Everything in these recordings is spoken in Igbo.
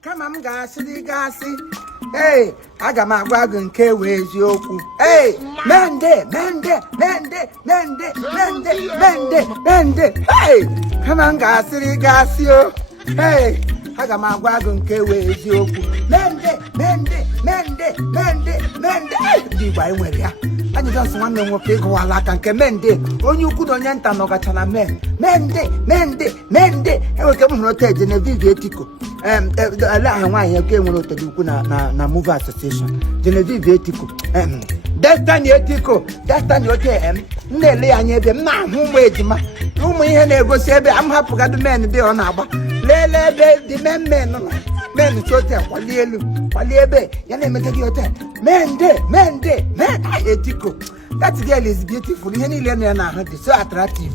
Kama m ga-asị gasị. Hey, aga m agwa gị nke wee eziokwu. Hey, mende. Hey, kama m ga-asị gasị o. Hey, aga m agwa gị nke wee eziokwu. Mende. Ndị Igbo anyị nwere ya. Anyị just nwanne nwoke ịgụwala aka nke mende. Onye ukwu na onye nta nọgacha na mende. Enweke m hụrụ ote Genevieve Etiko. Ala ha nwaanyị nke nwere ote ukwu na Movie Association. Genevieve Etiko. Destiny Etiko. Destiny ote na-ele ya anya ebe m na-ahụ ụmụ ejima. Ụmụ ihe na-egosi ebe m hapụgado men dị ọ na-agba. Lele ebe dị men nọ. Men chote kwali elu. Kwali ebe ya na-emete gị ote. Mende. Etiko. That girl is beautiful. Ihe niile na ya na ahụ dị so attractive.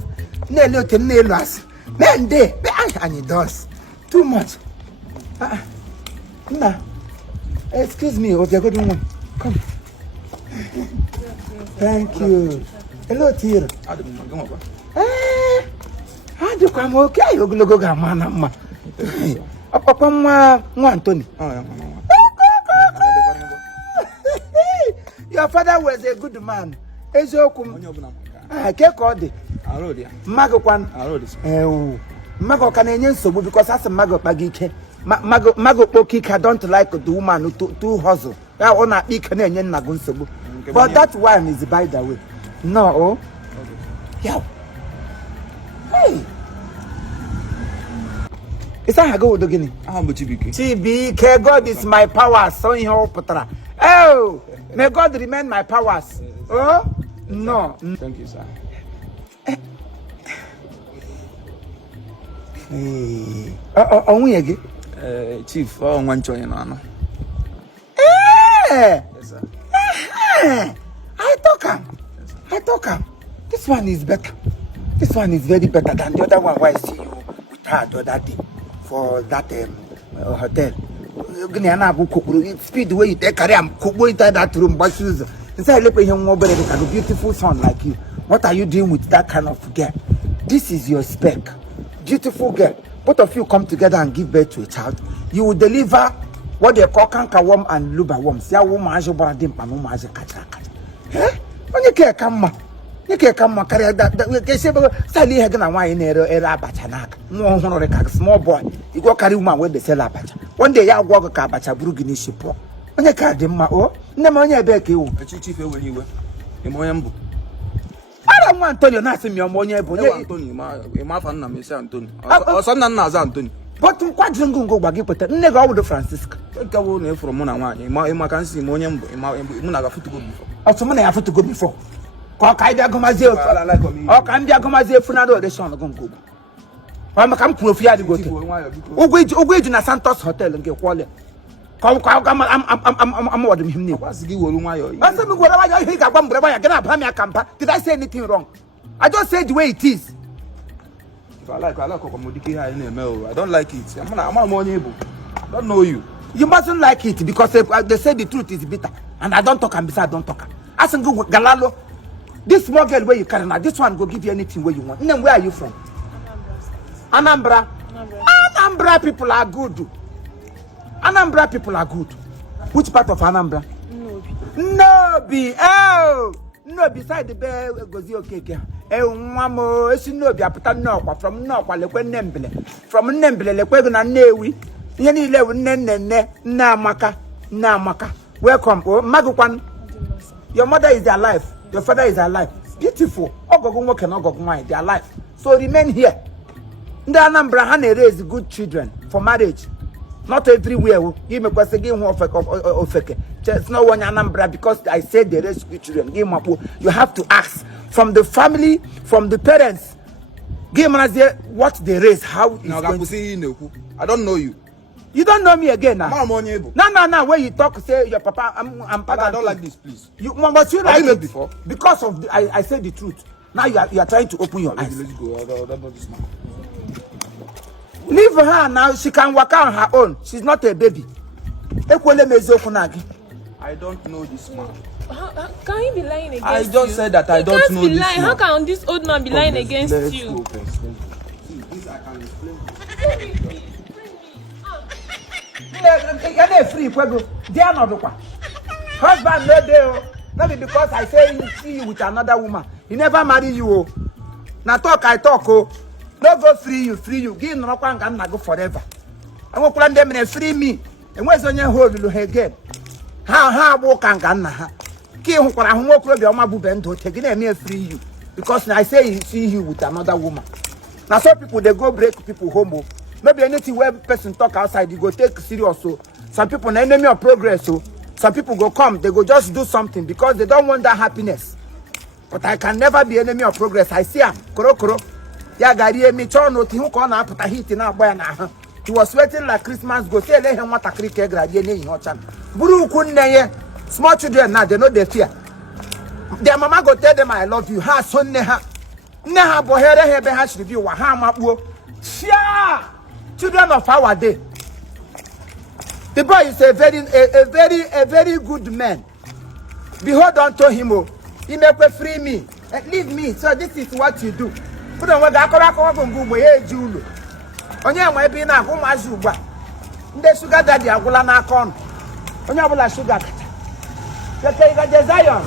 Na-ele ote m na-elu asị. Mende. And it does. Too much. Nah. Excuse me, of your good woman. Come. Thank you. Hello, Tira. How do you come okay? You go go man. Papa Anthony. Your father was a good man. I can't call it. Mago Kwan. Mago can ensure because that's a Mago Bagike. Mago Pokika don't like the woman to hustle. I want to eat Canadian Nagunsobu. But that one is by the way. No. Yeah. Hey. Is that a go to Guinea? TBK, God is my power. So in your Patra. Oh, may God remain my powers. Oh, no. Thank you, sir. Hey. We again? Chief, one join on. Yes, sir. I talk him. This one is better. This one is very better than the other one where I see you with her the other day for that hotel. Speed the way you take carry and go inside that room, but shoes. Inside let him more better than a beautiful son like you. What are you doing with that kind of girl? This is your spec. Beautiful girl. Both of you come together and give birth to a child. You will deliver what they call canker worm and luba worm. See how woman has your body and woman has a catch. Eh? When you can't come, carry that. They say, Sally Hagan and wine in a bachanak. No honor a small boy. You go carry woman where they sell a batch. One day I walk a cabacha brugini ship. When you can't dim my oh, Nemonia beg you. A chief when you were in Moyambo. I don't want to tell you nothing, your money, but Anthony, my fan, Miss Anthony. Or some as Anthony. But what don't go back, but never out of Francisco. Take away from Mona, my can see Moyambo, Munaga to go before. Or someone I have to go before. Cocaida Gomazio, or Candia Gomazio Funado, the son of Gongo. I'm a come to Fia to go to Uguay in a Santos Hotel and get quality. I'm more than him. What's the one? I said, what I think I want to buy a camper. Did I say anything wrong? I just said the way it is. I like Comedy in a mail. I don't like it. I'm more able. I don't know you. You mustn't like it because they say the truth is bitter. And I don't talk and besides I don't talk. I said, go Galalo. This small girl where you carry now, this one will give you anything where you want. And then where are you from? Anambra. Anambra people are good. Anambra people are good. Which part of Anambra? Nobi. Oh, no, beside the bear goes okay. Mamo, it's no be a no from no Nembele. From Nembele, Lequena Newi. Yenny Lew Namaka. Welcome, oh, Maguan. Your mother is alive. Your father is alive. Beautiful. Ogogo cannot go mind. They are alive. So remain here. The Anambra Hane raise good children for marriage. Not everywhere. Give me question. Give me offer. Just no one Anambra because I said they raise good children. Give me you have to ask from the family, from the parents. Give me what they raise. How is going? I don't know you. You don't know me again now. No. When you talk, say your papa, I'm I don't like this, please. You but you like it before because of I said the truth. Now you are trying to open your eyes. Let's go. I don't know this man. Leave her now. She can work out on her own. She's not a baby. I don't know this man. Can he be lying against you? I just said that I don't know this man. How can this old man be lying against you? Let's go. See, this I can explain. You're free, they are not the one. Husband, no day. Not because I say he see you with another woman. He never marry you. Now talk, I talk. Oh, no go free you. Give no one can go forever. I will plan them and free me. And where's on your hold you again? How walk and gana? Kill who can walk with your mabu bendo, taking me free you. Because I say he see you with another woman. Now some people they go break people home. Maybe anything where person talk outside, you go take serious. So some people an enemy of progress. So some people go come, they go just do something because they don't want that happiness. But I can never be enemy of progress. I see him. Koro. Ya gari me chono ti hu ko na put a hit na boy na. He was sweating like Christmas go say let him want a cricket grade in your chan. Buru kunye small children now they know they fear. Their mama go tell them I love you. Ha son ne ha. Ne ha bo here be ha review wa ha mapuo. Shia children of our day. The boy is a very good man. Behold unto him, oh, he make free me and leave me. So this is what you do. Put on what I call hey Julu. Onye my be na go mazuba. Nde sugar daddy agula na kon. Onye abula sugar. Take the Zion.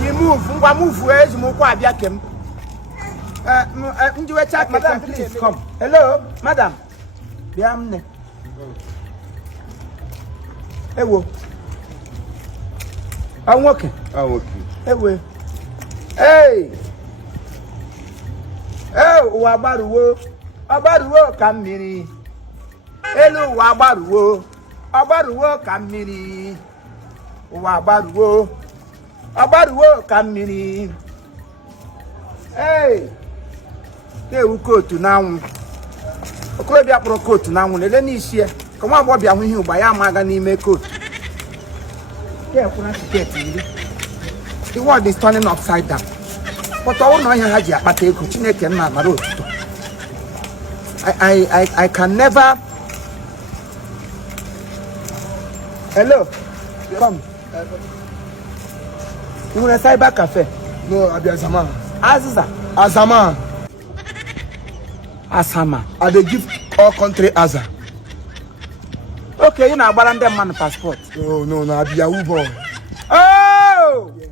We move where mu kwa bia kem. Njiwe check madam please come. Hello, madam. Biamne. Ewo. I'm working. Ewo. Hey. Wa baruwo. Abaruwo kamiri. Elu wa baruwo. Abaruwo kamiri. Wa baruwo. Abaruwo kamiri. Hey. Ewu coat na okoro bia pro coat na le ni isi e komo abo bia hu hu ba ya maga ni me coat yeah kuna ticket ni the world is turning upside down but all no yan haji akpata ego chineke na mara otuto I can never hello come you want a cyber cafe No, Abi Azama. Azama I dey give all country Aza. Okay, you know about them man passport. No, Abi Yahoo boy. Oh! Yes.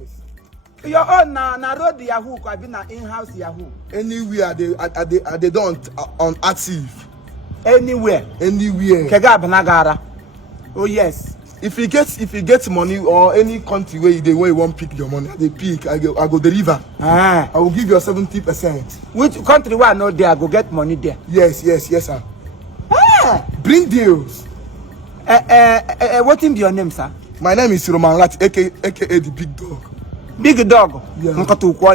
Your own na road Yahoo, I be na in-house Yahoo. Anywhere they don't on active. Anywhere. Kega Banagara. Oh yes. If you get money or any country where you want pick your money, they pick. I go deliver. I will give you 70%. Which country where I know there I go get money there? Yes, sir. Bring deals. What is your name, sir? My name is Roman Rat, aka the big dog. Big dog. Yeah.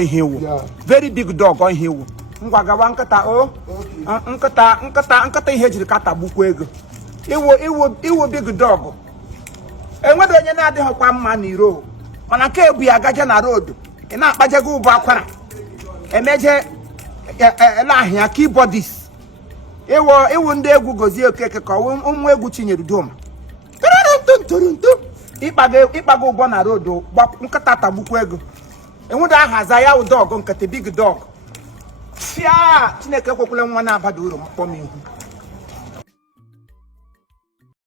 Yeah. Very big dog on here. Ngwagawa nkata o. Nkata ihe jiri kata bukwu ego. Iwo big dog. Enwede onye na-adịghị kwa mma n'iro. Mana ka ebu ya gaje na road. Ị na-akpajego ụbọ akwara. Emeje lahia keyboardist. Iwo ndị egwu gozie okeke ka ụmụ egwu chinyere doma. Ịkpago ụbọ na road nkata tagbukwu ego. Enwede ahaza ya ụdọ ọgụ nkata big dog. Sia Chineke kwekwele nwa na-abada uru mkpọm ihu.